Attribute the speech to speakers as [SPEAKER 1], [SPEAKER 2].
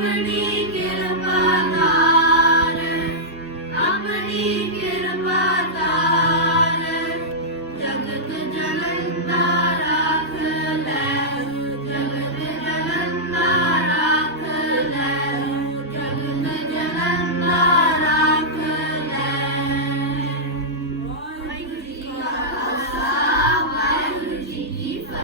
[SPEAKER 1] happening.